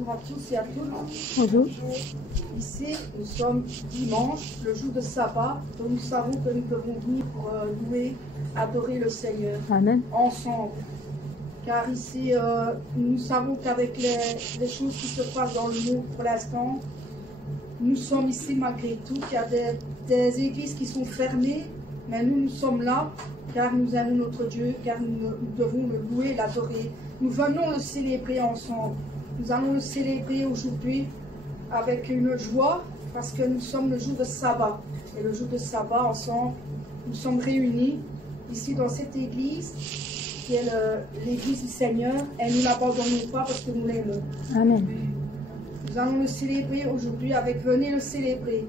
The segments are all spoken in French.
Bonjour à tous et à toutes. Bonjour. Ici, nous sommes dimanche, le jour de sabbat, donc nous savons que nous devons venir pour louer, adorer le Seigneur. Amen. Ensemble. Car ici, nous savons qu'avec les choses qui se passent dans le monde pour l'instant, nous sommes ici malgré tout. Il y a des églises qui sont fermées, mais nous sommes là car nous aimons notre Dieu, car nous devons le louer, l'adorer. Nous venons le célébrer ensemble. Nous allons le célébrer aujourd'hui avec une joie parce que nous sommes le jour de sabbat. Et le jour de sabbat, ensemble, nous sommes réunis ici dans cette église qui est l'église du Seigneur et nous ne l'abandonnons pas parce que nous l'aimons. Amen. Nous allons le célébrer aujourd'hui avec venez le célébrer.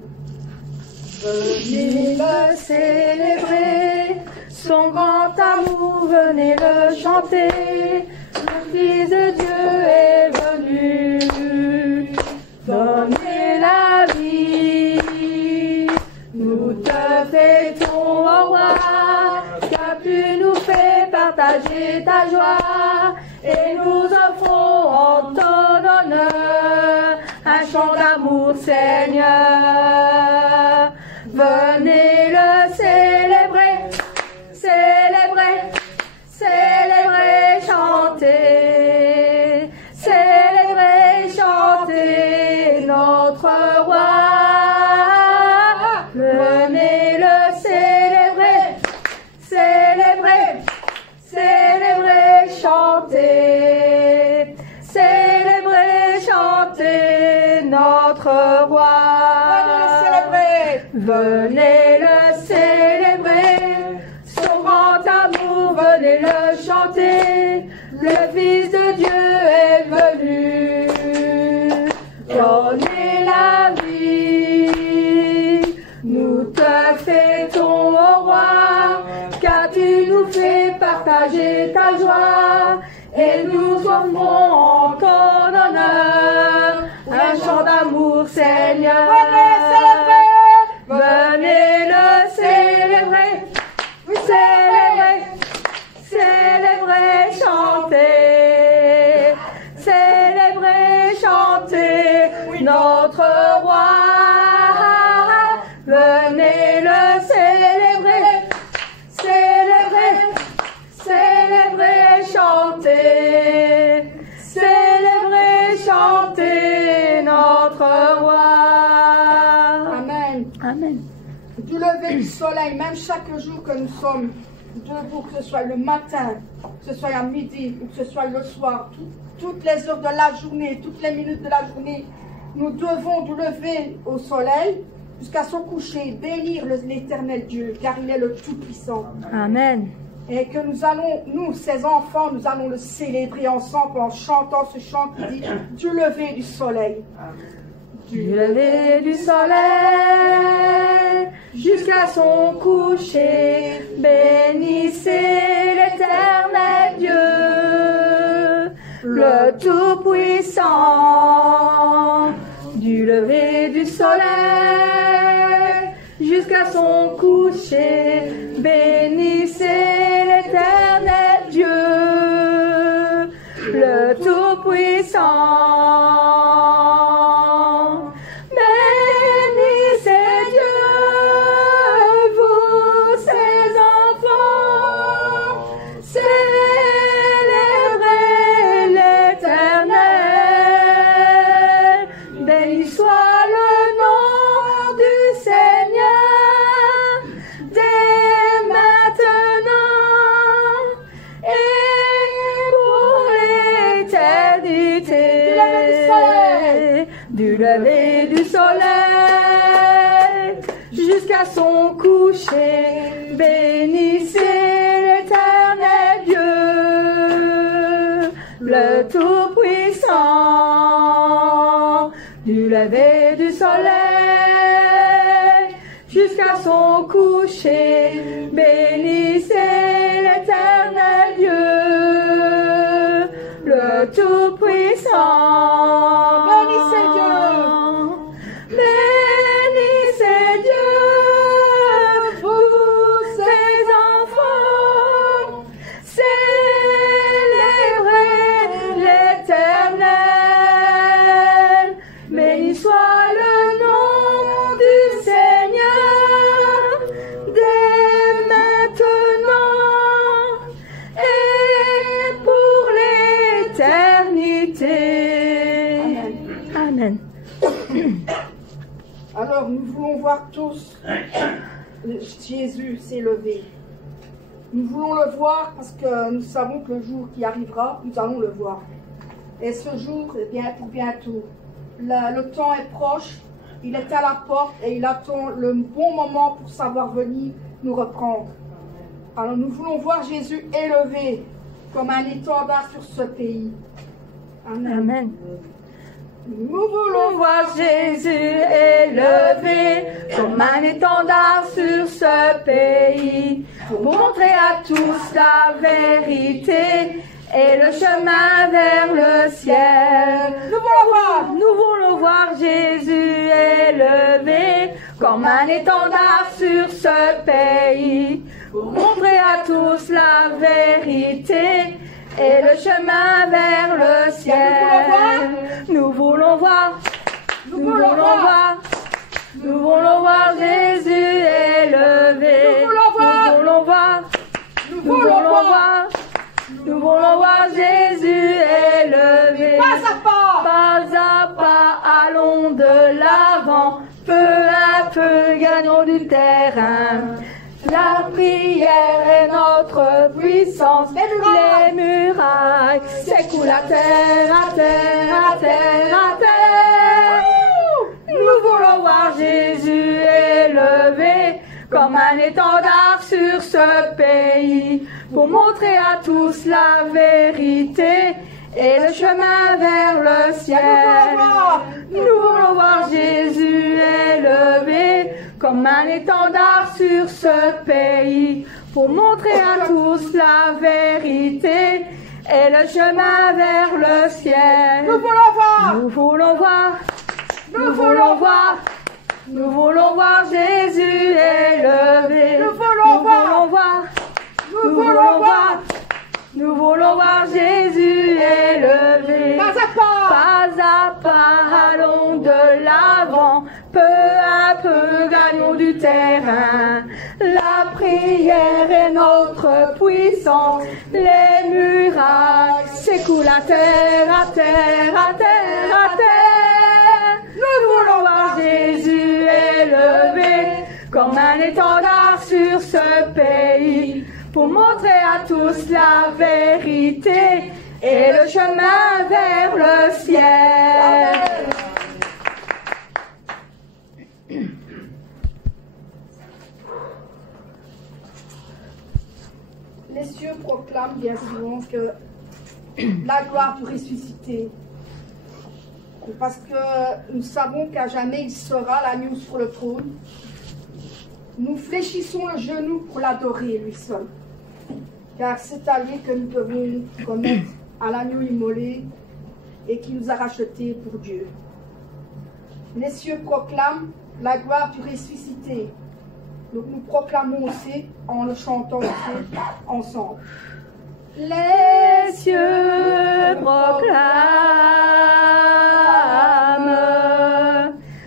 Venez le célébrer, son grand amour, venez le chanter. Le Fils de Dieu est venu, donner la vie. Nous te fêtons, ô roi, car tu nous fais partager ta joie. Et nous offrons en ton honneur un chant d'amour, Seigneur. Venez le célébrer, célébrer, célébrer, chanter, célébrer, chanter notre roi. Venez le célébrer, célébrer, célébrer, chanter, célébrer, chanter notre roi. Venez le célébrer, son grand amour, venez le chanter. Le Fils de Dieu est venu, donner la vie. Nous te fêtons, ô roi, car tu nous fais partager ta joie. Et nous offrons en ton honneur un chant d'amour, Seigneur. Venez le célébrer, célébrer, célébrer, chanter, célébrer, chanter notre roi. Venez le célébrer, célébrer, célébrer, chanter, célébrer, chanter notre roi. Amen. Du lever du soleil, même chaque jour que nous sommes debout, que ce soit le matin, que ce soit à midi ou que ce soit le soir, toutes les heures de la journée, toutes les minutes de la journée, nous devons du lever au soleil jusqu'à son coucher, bénir l'éternel Dieu, car il est le Tout-Puissant. Amen. Et que nous allons, nous, ses enfants, nous allons le célébrer ensemble en chantant ce chant qui dit du lever du soleil. Du lever du soleil jusqu'à son coucher, bénissez l'éternel Dieu, le Tout-Puissant. Du lever du soleil jusqu'à son coucher, bénissez l'éternel Dieu, le Tout-Puissant. Du lever du soleil jusqu'à son coucher, bénissez l'éternel Dieu, le Tout-Puissant. Du lever du soleil jusqu'à son coucher, bénissez l'éternel Dieu, le Tout-Puissant. Bénissez Dieu, vous ses enfants, célébrez l'éternel. vérité. Amen. Amen. Alors, nous voulons voir tous Jésus s'élever. Nous voulons le voir parce que nous savons que le jour qui arrivera, nous allons le voir. Et ce jour est bientôt. Le temps est proche, il est à la porte et il attend le bon moment pour savoir venir nous reprendre. Alors nous voulons voir Jésus élevé comme un étendard sur ce pays. Amen. Amen. Nous voulons Voir Jésus élevé comme un étendard sur ce pays, pour montrer à tous la vérité et le chemin vers le ciel. Nous voulons voir Jésus élevé comme un étendard sur ce pays, pour montrer à tous la vérité et le chemin vers le ciel. Nous voulons voir, nous voulons voir, nous voulons voir Jésus élevé. Nous voulons voir, nous voulons voir, nous voulons voir Jésus élevé. Pas à pas, allons de l'avant, peu à peu gagnons du terrain. La prière est notre puissance, les murailles s'écoulent à terre, à terre, à terre, à terre. Nous voulons voir Jésus élevé comme un étendard sur ce pays, pour montrer à tous la vérité et le chemin vers le ciel. Nous voulons voir Jésus élevé comme un étendard sur ce pays, pour montrer à tous la vérité et le chemin vers le ciel. Nous voulons voir. Nous voulons voir. Nous voulons voir. Nous voulons voir Jésus élevé. Nous voulons voir. Nous voulons voir. Nous voulons voir Jésus élevé. Pas à pas, allons de l'avant. Peu à peu, gagnons du terrain. La prière est notre puissance. Les murailles s'écoulent à terre, à terre, à terre, à terre. Nous voulons voir Jésus élevé comme un étendard sur ce pays, pour montrer à tous la vérité et le chemin vers le ciel. Les cieux proclament bien souvent que la gloire du ressuscité. Parce que nous savons qu'à jamais il sera l'agneau sur le trône. Nous fléchissons le genou pour l'adorer, lui seul. Car c'est à lui que nous devons remettre à l'agneau immolé et qui nous a rachetés pour Dieu. Les cieux proclament la gloire du ressuscité. Donc nous proclamons aussi en le chantant aussi ensemble. Les cieux proclament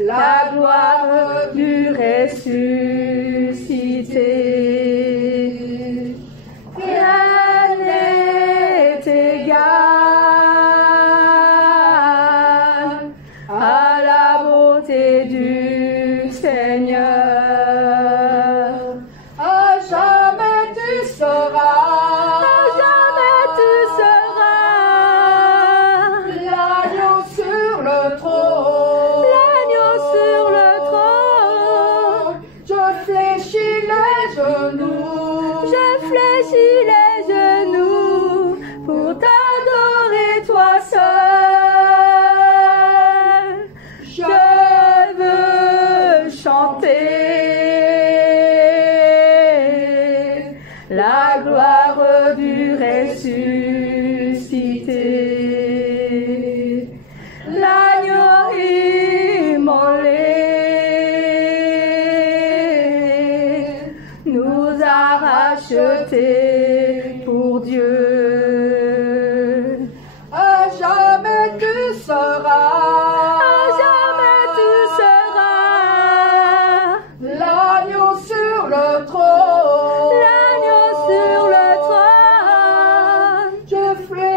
la gloire du ressuscité. Rien n'est égal à la beauté du Seigneur. À jamais tu seras. À jamais tu seras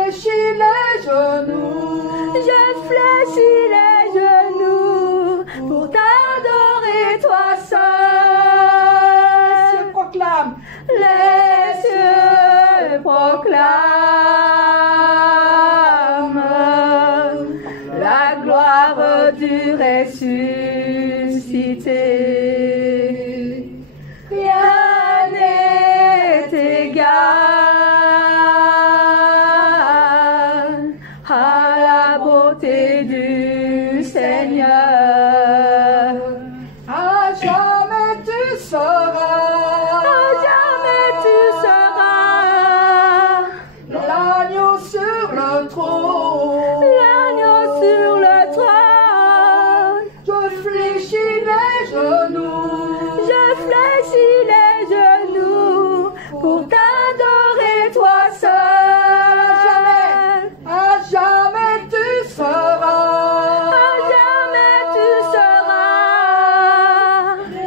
fléchis les genoux. Je fléchis les genoux pour t'adorer toi seul. Je proclame. Les cieux proclament la gloire du ressuscité. Rien n'est égal à la beauté du Seigneur. À jamais tu seras. À jamais tu seras L'agneau sur le trône. l'agneau sur le trône. Je fléchis les genoux. Je fléchis les genoux pour t'adorer toi seul. À jamais tu seras. À jamais tu seras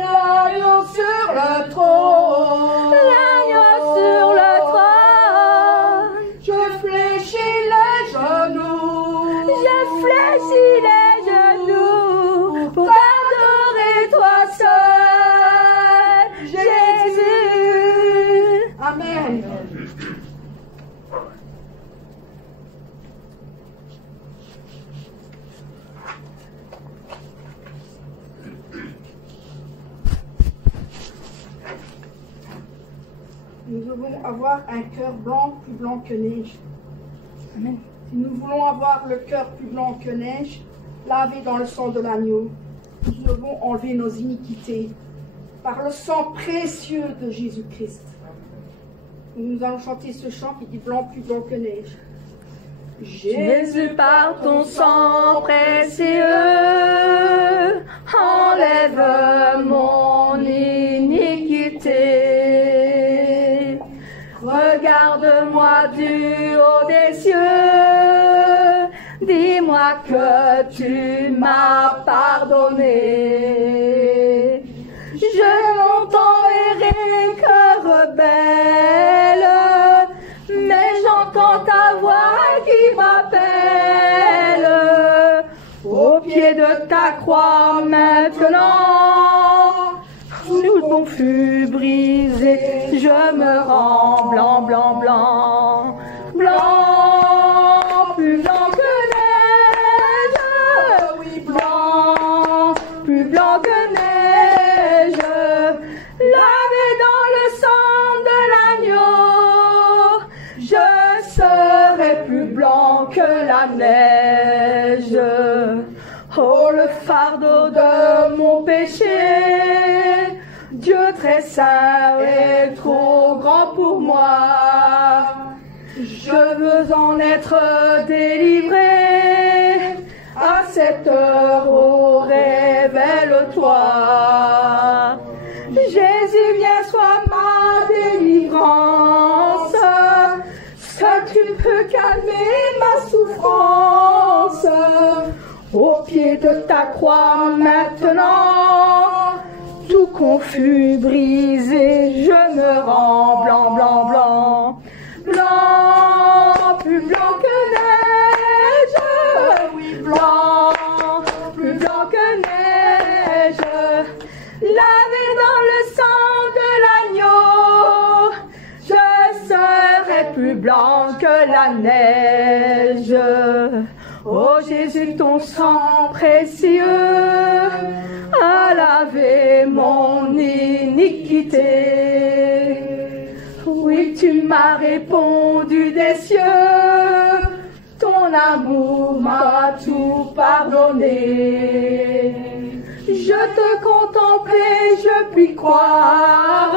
L'agneau sur le trône. l'agneau sur le trône. Je fléchis les genoux. Je fléchis les genoux pour t'adorer toi seul, Jésus. Amen. Nous devons avoir un cœur blanc, plus blanc que neige. Amen. Si nous voulons avoir le cœur plus blanc que neige, lavé dans le sang de l'agneau, nous devons enlever nos iniquités par le sang précieux de Jésus-Christ. Nous allons chanter ce chant qui dit blanc, plus blanc que neige. Jésus, par ton sang précieux, enlève mon iniquité. Regarde-moi du haut des cieux, dis-moi que tu m'as pardonné. J'ai longtemps erré, cœur rebelle, mais j'entends ta voix qui m'appelle. Au pied de ta croix maintenant, tout mon fut brisé, je me rends blanc, blanc, blanc, blanc, plus blanc que neige, oui, blanc, plus blanc que neige, lavé dans le sang de l'agneau, je serai plus blanc que la neige. Oh, le fardeau de mon péché, Dieu très saint est trop grand pour moi. Je veux en être délivré. À cette heure, oh, révèle-toi. Jésus, viens, sois ma délivrance. Seul tu peux calmer ma souffrance. Au pied de ta croix maintenant, tout confus, brisé, je me rends blanc, blanc, blanc, blanc, plus blanc que neige, oui, blanc, plus blanc que neige, lavé dans le sang de l'agneau, je serai plus blanc que la neige. Oh Jésus, ton sang précieux a lavé mon iniquité. Oui, tu m'as répondu des cieux, ton amour m'a tout pardonné. Je te contemplais, je puis croire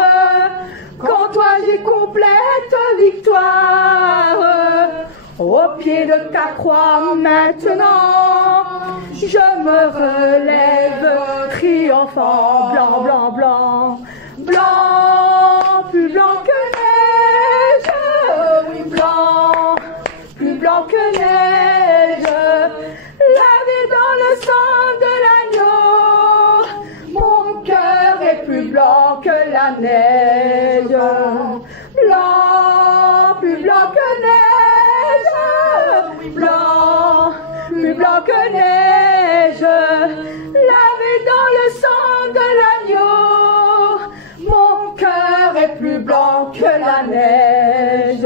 qu'en toi j'ai complète victoire. Au pied de ta croix maintenant, je me relève, triomphant, blanc, blanc, blanc, blanc, plus blanc que neige, oui, blanc, plus blanc que neige, lavé dans le sang de l'agneau, mon cœur est plus blanc que la neige, blanc, plus blanc que neige. que neige, lavé dans le sang de l'agneau. Mon cœur est plus blanc que la neige.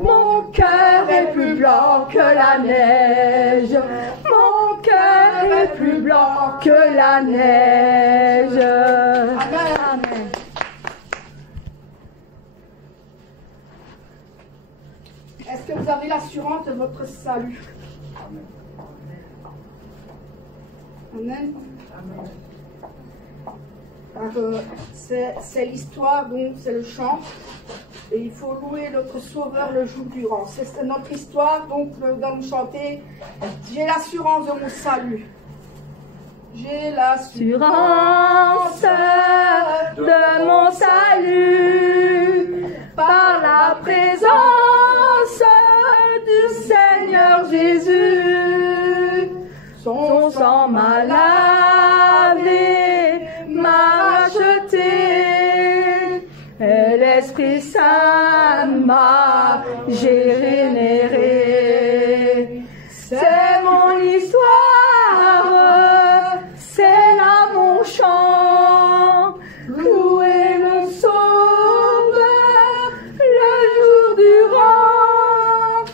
Mon cœur est plus blanc que la neige. Mon cœur est plus blanc que la neige. Amen. Amen. Est-ce que vous avez l'assurance de votre salut? Amen. C'est l'histoire, donc c'est le chant. Et il faut louer notre Sauveur le jour durant. C'est notre histoire, donc nous allons chanter. J'ai l'assurance de mon salut. J'ai l'assurance De mon salut, par la présence du Seigneur Jésus. Son sang m'a lavé, m'a racheté, et l'Esprit Saint m'a généré. C'est mon histoire, c'est là mon chant, louer mon Sauveur le jour durant.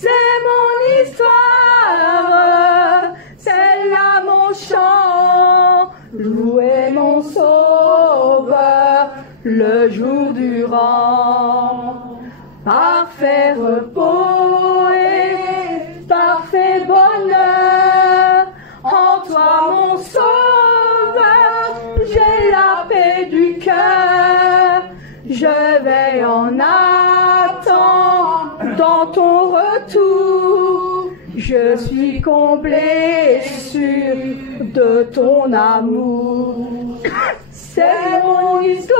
C'est mon histoire, c'est là mon chant, louer mon Sauveur le jour durant. Parfait repos et parfait bonheur, en toi mon Sauveur, j'ai la paix du cœur. Je vais en attendant ton retour. Je suis comblé sûr de ton amour. C'est mon histoire,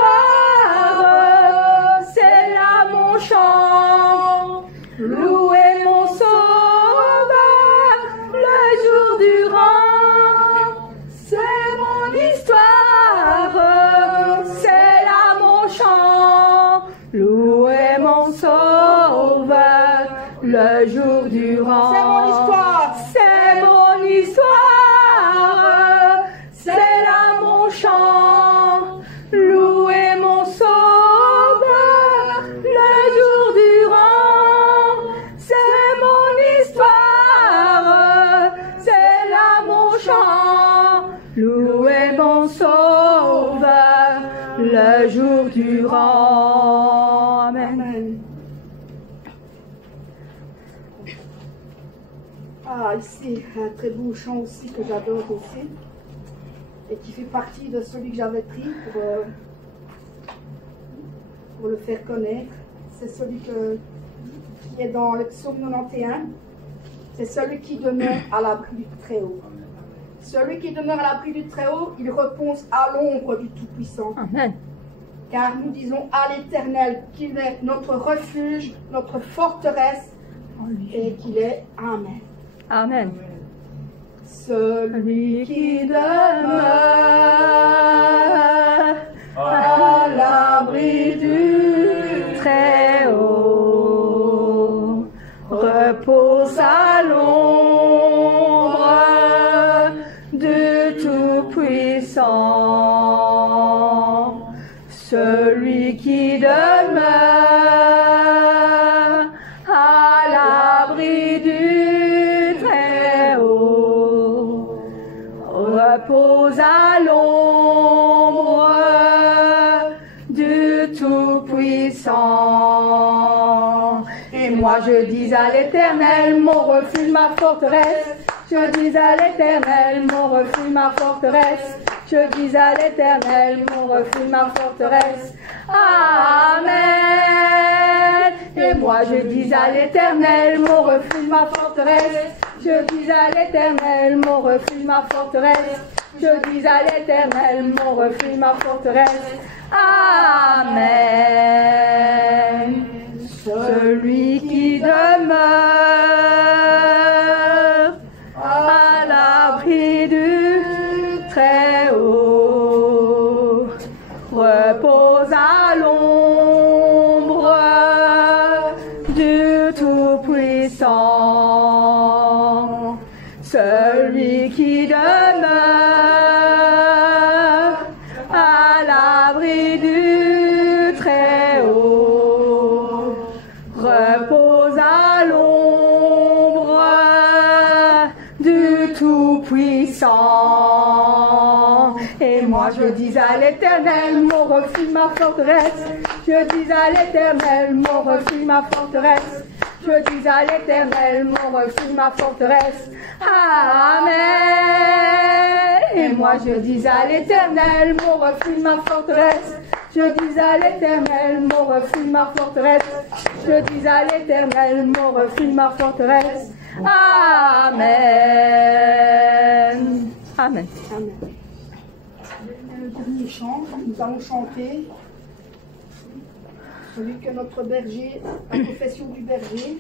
c'est là mon chant, louer mon Sauveur le jour durant. C'est mon histoire, c'est là mon chant, louer mon Sauveur le jour durant. C'est mon histoire. C'est mon histoire, c'est là mon chant, louer mon Sauveur le jour durant. C'est mon histoire, c'est là mon chant, louer mon Sauveur le jour durant. Amen. Amen. Ah, ici, un très beau chant aussi que j'adore aussi, et qui fait partie de celui que j'avais pris pour le faire connaître. C'est celui qui est dans le psaume 91. C'est celui qui demeure à l'abri du Très-Haut. Celui qui demeure à l'abri du Très-Haut, il repose à l'ombre du Tout-Puissant. Amen. Car nous disons à l'Éternel qu'il est notre refuge, notre forteresse, et qu'il est Amen. Amen. Celui qui demeure à l'abri du Très-Haut repose à l'ombre du Tout-Puissant. Celui qui demeure à l'abri du Très-Haut repose à l'ombre du Tout-Puissant. Et moi je dis à l'Éternel, mon refuge, ma forteresse. Je dis à l'Éternel, mon refuge, ma forteresse. Je dis à l'Éternel, mon refuge, ma forteresse. Amen. Et moi je dis à l'Éternel, mon refuge, ma forteresse. Je dis à l'Éternel, mon refuge, ma forteresse. Je dis à l'Éternel, mon refuge, ma forteresse. Amen. Celui qui demeure à l'abri du Très-Haut repose à l'ombre du Tout-Puissant. celui qui demeure à l'abri du Très-Haut, repose à l'ombre du Tout-Puissant. Et moi je dis à l'Éternel, mon refuge, ma forteresse. Je dis à l'Éternel, mon refuge, ma forteresse. Je dis à l'Éternel, mon refuge, ma forteresse. Amen. Et moi je dis à l'Éternel, mon refuge, ma forteresse. Je dis à l'Éternel, mon refuge, ma forteresse. Je dis à l'Éternel, mon refuge, ma forteresse. Amen. Amen. Amen. Le dernier chant, nous allons chanter celui que notre berger, la confession du berger.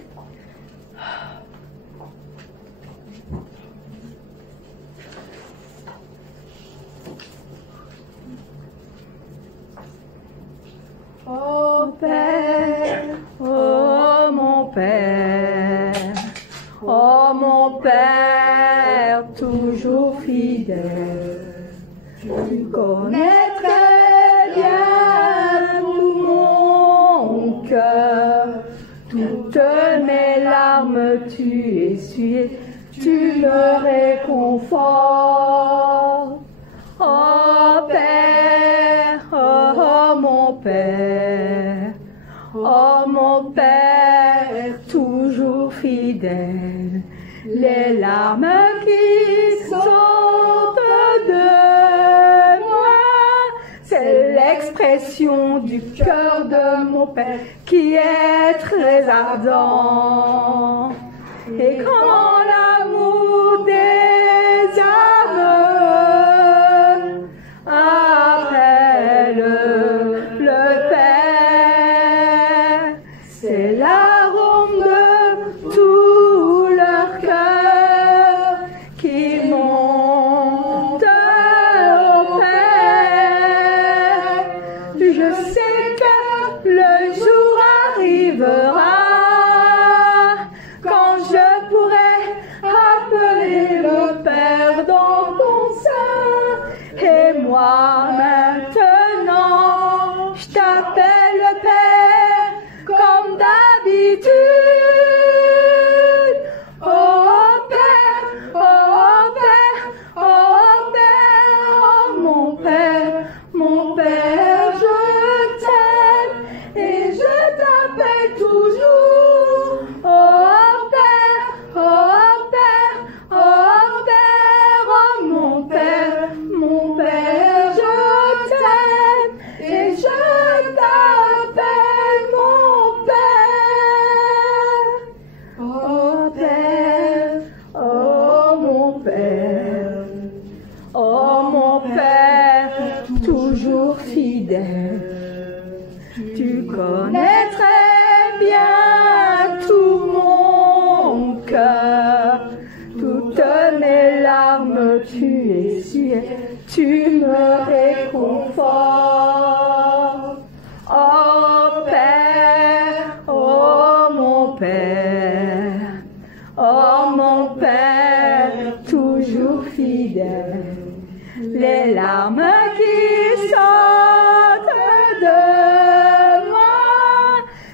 Ô Père, ô mon Père, ô mon Père, toujours fidèle, tu connais très bien tout mon cœur, toutes mes larmes tu essuies, tu me réconfortes. Ô Père, oh mon Père, oh mon Père, toujours fidèle, les larmes qui sortent de moi, c'est l'expression du cœur de mon Père qui est très ardent. Et quand l'amour des âmes appelle le Père, c'est l'arôme de tout leur cœur qui monte au Père. Je sais que le jour arrivera quand je pourrai appeler le Père dans ton sein. Et moi maintenant, je t'appelle Père comme d'habitude. Oh Père, oh Père, oh Père, oh mon Père, je t'aime et je t'appelle toujours. Oh Père, oh Père, oh Père, oh mon Père, je t'aime et je t'appelle mon Père. Oh Père, oh mon Père, toujours fidèle, tu connais très bien tout mon cœur, toutes mes larmes tu essuies, tu me réconfortes. Oh Père, oh mon Père, toujours fidèle, les larmes qui sortent de moi,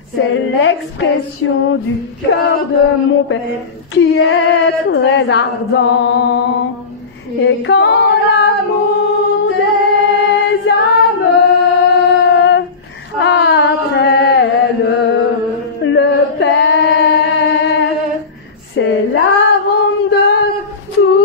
c'est l'expression du cœur de mon Père qui est très ardent. Et quand l'amour des âmes appelle le Père, c'est l'arôme de tout